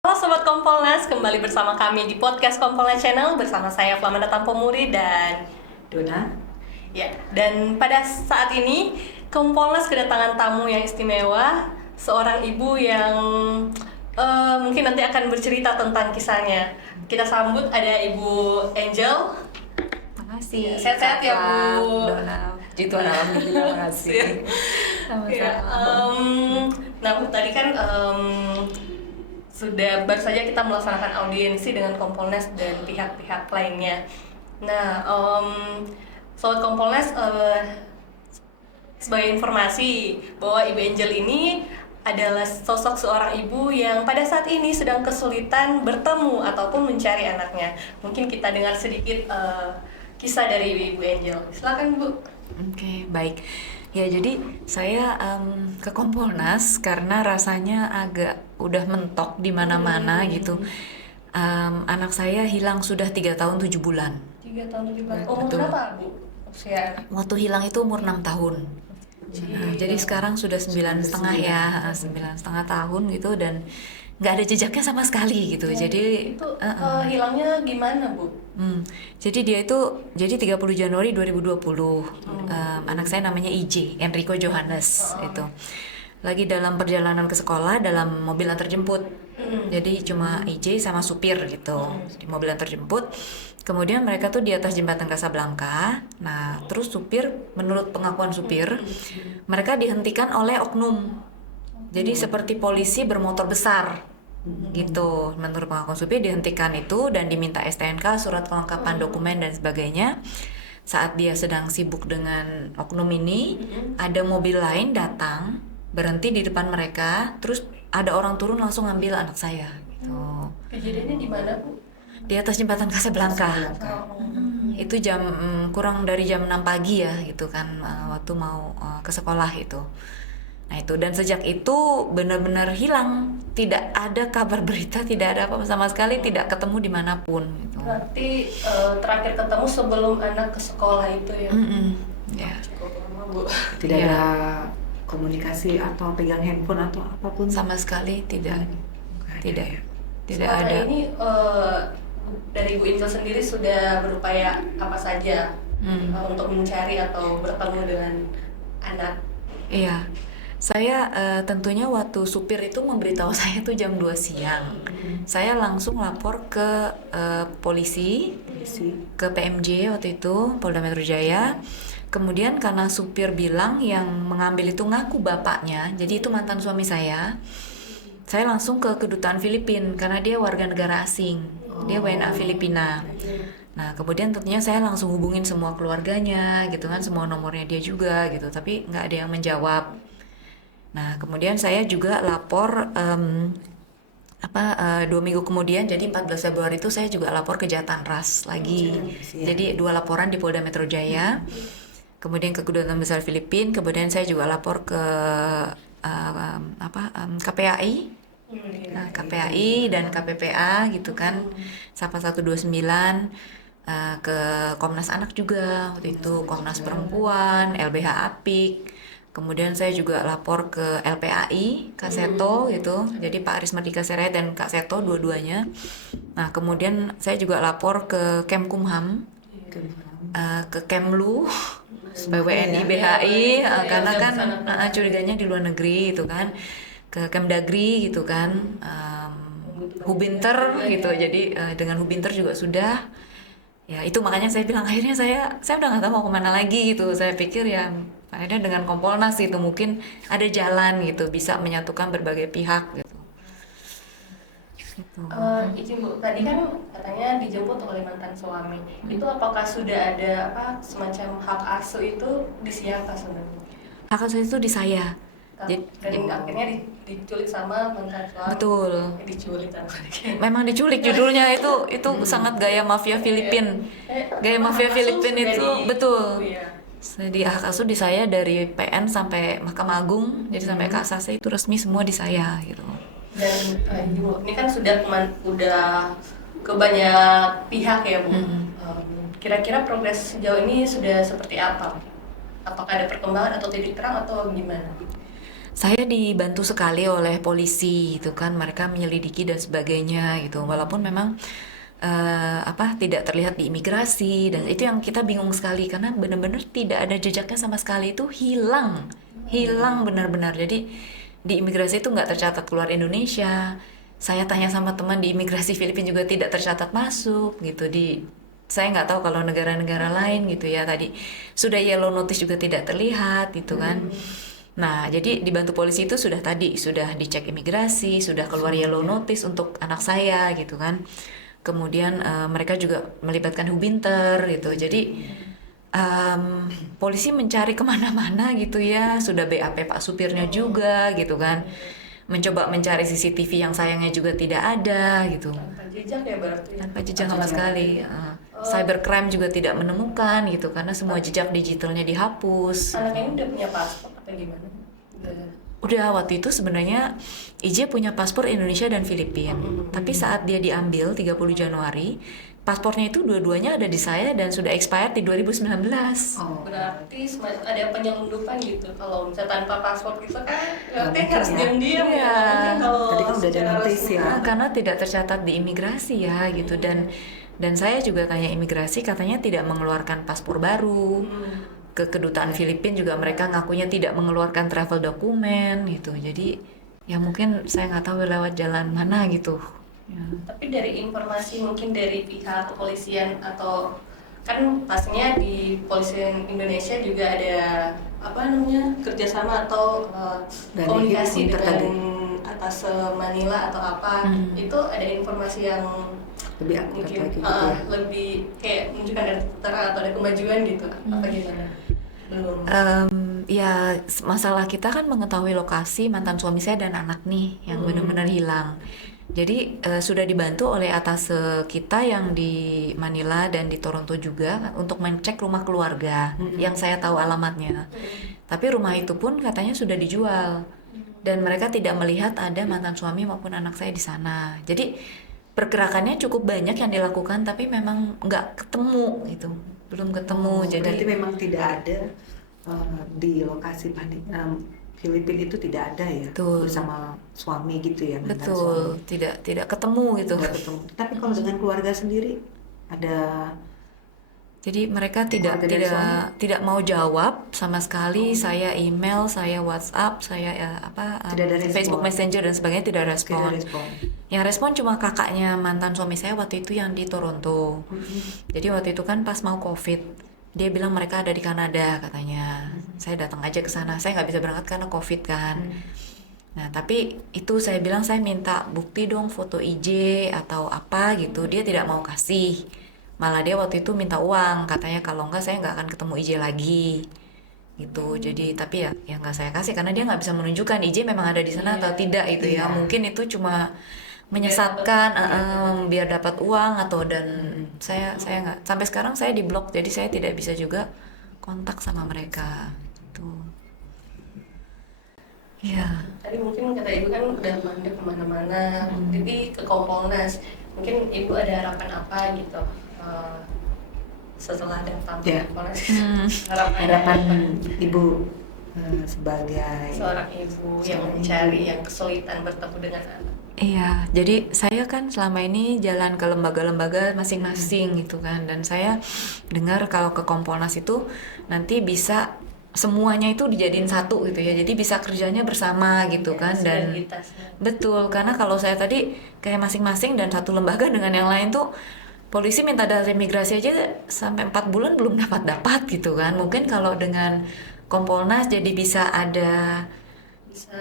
Halo Sobat Kompolnas, kembali bersama kami di podcast Kompolnas Channel bersama saya Flamanda Tampomuri dan Dona. ya. Dan pada saat ini Kompolnas kedatangan tamu yang istimewa, seorang ibu yang mungkin nanti akan bercerita tentang kisahnya. Kita sambut ada Ibu Angel. Makasih. Sehat-sehat ya, Bu. Dona. Itu alhamdulillah, makasih. Ya, nah Bu, tadi kan sudah baru saja kita melaksanakan audiensi dengan Kompolnas dan pihak-pihak lainnya. Nah, Sobat Kompolnas, sebagai informasi bahwa Ibu Angel ini adalah sosok seorang ibu yang pada saat ini sedang kesulitan bertemu ataupun mencari anaknya. Mungkin kita dengar sedikit kisah dari Ibu Angel. Silakan Bu. Oke, baik. Ya, jadi saya ke Kompolnas karena rasanya agak udah mentok di mana-mana gitu. Anak saya hilang sudah 3 tahun 7 bulan. 3 tahun 7 bulan. Umur Betul. berapa Bu? Usia anak? Waktu hilang itu umur 6 tahun. Nah, jadi sekarang sudah 9,5 ya, 9,5 tahun gitu, dan nggak ada jejaknya sama sekali gitu. Jadi itu hilangnya gimana Bu? Jadi dia itu 30 Januari 2020. Anak saya namanya IJ, Enrico Johannes itu. Lagi dalam perjalanan ke sekolah dalam mobil antar jemput. Jadi cuma IJ sama supir gitu di mobil antar jemput. Kemudian mereka tuh di atas jembatan Casablanca. Nah, terus supir, menurut pengakuan supir, mereka dihentikan oleh oknum. Jadi seperti polisi bermotor besar gitu. Menurut pengakuan supir dihentikan itu dan diminta STNK, surat kelengkapan dokumen dan sebagainya. Saat dia sedang sibuk dengan oknum ini, ada mobil lain datang, berhenti di depan mereka, terus ada orang turun langsung ngambil anak saya gitu. Kejadiannya di mana Bu? Di atas jembatan Casablanca. Itu kurang dari jam 6 pagi ya gitu kan, waktu mau ke sekolah itu. Nah itu, dan sejak itu benar-benar hilang, tidak ada kabar berita, tidak ada apa sama sekali, tidak ketemu dimanapun gitu. Berarti terakhir ketemu sebelum anak ke sekolah itu ya? Ya. Cukup lama Bu. Tidak Iya. ada komunikasi atau pegang handphone atau apapun. Sama sekali tidak, tidak Selama ada. ini dari Bu Angel sendiri sudah berupaya apa saja untuk mencari atau bertemu dengan anak? Iya, saya tentunya waktu supir itu memberitahu saya tuh jam 2 siang. Saya langsung lapor ke polisi, ke PMJ waktu itu, Polda Metro Jaya. Kemudian karena supir bilang yang mengambil itu ngaku bapaknya, jadi itu mantan suami saya langsung ke kedutaan Filipina karena dia warga negara asing, dia WNA Filipina. Nah kemudian tentunya saya langsung hubungin semua keluarganya gitu kan, semua nomornya dia juga gitu, tapi nggak ada yang menjawab. Nah kemudian saya juga lapor 2 minggu kemudian, jadi 14 Februari itu saya juga lapor ke Jatan Ras lagi. Jadi 2 laporan di Polda Metro Jaya, kemudian ke Kedutaan Besar Filipina, kemudian saya juga lapor ke KPAI. Nah, KPAI dan KPPA gitu kan, Sapa 129, ke Komnas Anak juga waktu itu, Komnas Perempuan, LBH Apik. Kemudian saya juga lapor ke LPAI, Kak Seto gitu. Jadi Pak Aris Mardika Sirait dan Kak Seto dua-duanya. Nah, kemudian saya juga lapor ke Kemkumham, ke Kemlu, PWNI, BHI, karena kan curiganya di luar negeri gitu kan, ke Kemdagri gitu kan, Hubinter gitu. Jadi dengan Hubinter juga sudah. Ya itu makanya saya bilang akhirnya saya udah nggak tahu mau kemana lagi gitu. Saya pikir ya akhirnya dengan Kompolnas itu mungkin ada jalan gitu, bisa menyatukan berbagai pihak gitu. Izin Bu, tadi kan katanya dijemput oleh mantan suami. Itu apakah sudah ada semacam hak asuh itu di siapa sebenarnya? Hak asuh itu di saya. Dan akhirnya diculik sama mantan suami. Betul. Diculik Memang diculik judulnya itu sangat gaya mafia Filipin. Gaya mafia Filipin itu betul. Jadi hak asuh di saya dari PN sampai Mahkamah Agung, jadi sampai kasasi itu resmi semua di saya gitu. Dan Ibu, ini kan sudah ke banyak pihak ya Bu. Kira-kira progres sejauh ini sudah seperti apa? Apakah ada perkembangan atau titik terang atau gimana? Saya dibantu sekali oleh polisi gitu kan, mereka menyelidiki dan sebagainya gitu. Walaupun memang tidak terlihat di imigrasi, dan itu yang kita bingung sekali karena benar-benar tidak ada jejaknya sama sekali, itu hilang benar-benar. Jadi di imigrasi itu nggak tercatat keluar Indonesia. Saya tanya sama teman di imigrasi Filipina juga tidak tercatat masuk gitu. Saya nggak tahu kalau negara-negara lain gitu ya, tadi sudah yellow notice juga tidak terlihat gitu kan. Nah, jadi dibantu polisi itu sudah dicek imigrasi, sudah keluar yellow notice untuk anak saya gitu kan. Kemudian mereka juga melibatkan Hubinter gitu. Jadi polisi mencari kemana-mana gitu ya. Sudah BAP Pak supirnya juga gitu kan. Mencoba mencari CCTV yang sayangnya juga tidak ada gitu. Tanpa jejak ya berarti. Tanpa jejak sama sekali. Cybercrime juga tidak menemukan gitu karena semua jejak digitalnya dihapus. Anaknya ini udah punya paspor apa gimana? Udah, waktu itu sebenarnya IJ punya paspor Indonesia dan Filipina. Tapi saat dia diambil 30 Januari, paspornya itu dua-duanya ada di saya dan sudah expired di 2019. Berarti ada penyelundupan gitu. Kalau misalnya tanpa paspor gitu kan berarti harus ya. diam-diam Iya. ya. Mungkin kalau Tadi kan udah ada secara notice resmi. ya. Karena tidak tercatat di imigrasi ya gitu, dan saya juga tanya imigrasi, katanya tidak mengeluarkan paspor baru. Ke kedutaan Filipina juga mereka ngakunya tidak mengeluarkan travel dokumen gitu. Jadi ya mungkin saya nggak tahu lewat jalan mana gitu ya. Tapi dari informasi mungkin dari pihak kepolisian atau kan pastinya di Polisian Indonesia juga ada kerjasama atau Dari komunikasi Hubinter dengan tadi. atas Manila atau apa. Itu ada informasi yang Lebih akurat mungkin lagi gitu ya. lebih kayak menunjukkan ada terang atau ada kemajuan gitu apa gimana? Belum. Ya masalah kita kan mengetahui lokasi mantan suami saya dan anak nih yang benar-benar hilang. Jadi sudah dibantu oleh atas kita yang di Manila dan di Toronto juga untuk mencek rumah keluarga yang saya tahu alamatnya. Tapi rumah itu pun katanya sudah dijual dan mereka tidak melihat ada mantan suami maupun anak saya di sana. Jadi pergerakannya cukup banyak yang dilakukan, tapi memang nggak ketemu gitu, belum ketemu. Jadi Berarti memang tidak ada di lokasi Filipina itu tidak ada ya. Betul. Bersama suami gitu ya. mantan betul suami. tidak ketemu gitu. Tidak ketemu. Tapi kalau dengan keluarga sendiri ada. Jadi mereka tidak Keluarga dari tidak mau jawab sama sekali. Saya email, saya WhatsApp, saya Tidak ada respon. Facebook Messenger dan sebagainya tidak respon. Tidak respon. Yang respon cuma kakaknya mantan suami saya waktu itu yang di Toronto. Jadi waktu itu kan pas mau COVID, dia bilang mereka ada di Kanada katanya. Saya datang aja ke sana. Saya nggak bisa berangkat karena COVID kan. Nah tapi itu saya bilang saya minta bukti dong, foto IJ atau apa gitu. Dia tidak mau kasih. Malah dia waktu itu minta uang, katanya kalau enggak saya nggak akan ketemu IJ lagi gitu. Jadi tapi ya nggak saya kasih karena dia nggak bisa menunjukkan IJ memang ada di sana atau tidak itu ya. Mungkin itu cuma menyesatkan biar dapat uang atau saya nggak, sampai sekarang saya diblok, jadi saya tidak bisa juga kontak sama mereka gitu. Ya. Tadi mungkin kata ibu kan udah mandek kemana-mana, jadi ke Kompolnas. Mungkin ibu ada harapan apa gitu setelah datang ke Ya. Kompolnas? Harapan ibu sebagai seorang ibu yang mencari, yang kesulitan bertemu dengan anak. Iya, jadi saya kan selama ini jalan ke lembaga-lembaga masing-masing gitu kan, dan saya dengar kalau ke Kompolnas itu nanti bisa semuanya itu dijadiin satu gitu ya, jadi bisa kerjanya bersama gitu kan. Dan Sinergitasnya. betul, karena kalau saya tadi kayak masing-masing dan satu lembaga dengan yang lain tuh, polisi minta data imigrasi aja sampai 4 bulan belum dapat gitu kan. Mungkin kalau dengan Kompolnas jadi bisa ada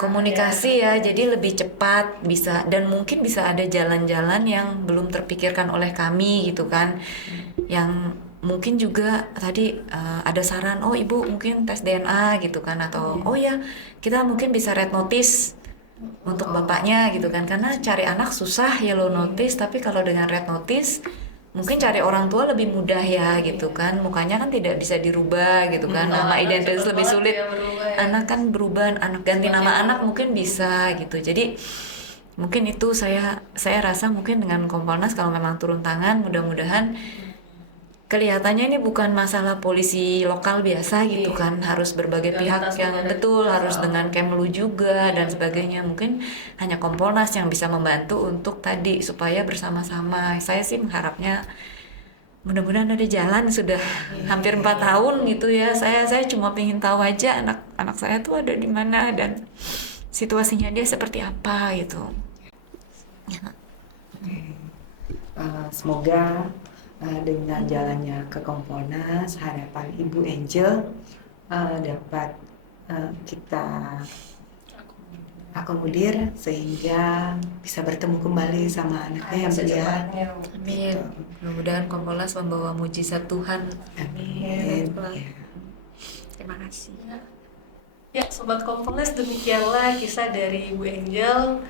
komunikasi ya, jadi lebih cepat bisa, dan mungkin bisa ada jalan-jalan yang belum terpikirkan oleh kami gitu kan. Yang mungkin juga tadi ada saran, oh ibu mungkin tes DNA gitu kan, atau oh ya kita mungkin bisa red notice untuk bapaknya gitu kan, karena cari anak susah yellow notice, tapi kalau dengan red notice mungkin cari orang tua lebih mudah ya gitu kan, mukanya kan tidak bisa dirubah gitu kan, nama identitas lebih sulit, anak kan berubah, anak ganti nama anak mungkin bisa gitu. Jadi mungkin itu saya rasa mungkin dengan Kompolnas kalau memang turun tangan, mudah-mudahan kelihatannya ini bukan masalah polisi lokal biasa gitu Iya. kan, harus berbagai pihak Legalitas yang negara betul, juga. harus dengan Kemlu juga dan Iya. sebagainya. Mungkin hanya Kompolnas yang bisa membantu untuk tadi supaya bersama-sama. Saya sih mengharapnya mudah-mudahan ada jalan, sudah hampir 4 tahun gitu ya. Saya cuma pengen tahu aja anak saya tuh ada di mana dan situasinya dia seperti apa gitu. Semoga dengan jalannya ke Kompolnas, harapan Ibu Angel dapat kita akomodir sehingga bisa bertemu kembali sama anaknya yang beliau. Amin. Mudah-mudahan Kompolnas membawa mujizat Tuhan. Amin. Ya. Terima kasih. Ya, Sobat Kompolnas, demikianlah kisah dari Ibu Angel,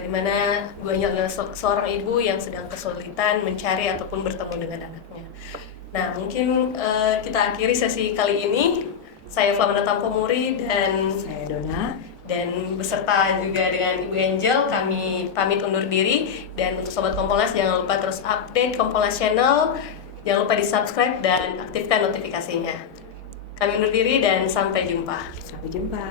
di mana Ibu Angel adalah seorang ibu yang sedang kesulitan mencari ataupun bertemu dengan anaknya. Nah, mungkin kita akhiri sesi kali ini. Saya Flamanda Tampomuri dan Saya Dona. beserta juga dengan Ibu Angel, kami pamit undur diri. Dan untuk Sobat Kompolnas, jangan lupa terus update Kompolnas Channel, jangan lupa di subscribe dan aktifkan notifikasinya. Kami undur diri dan sampai jumpa. Sampai jumpa.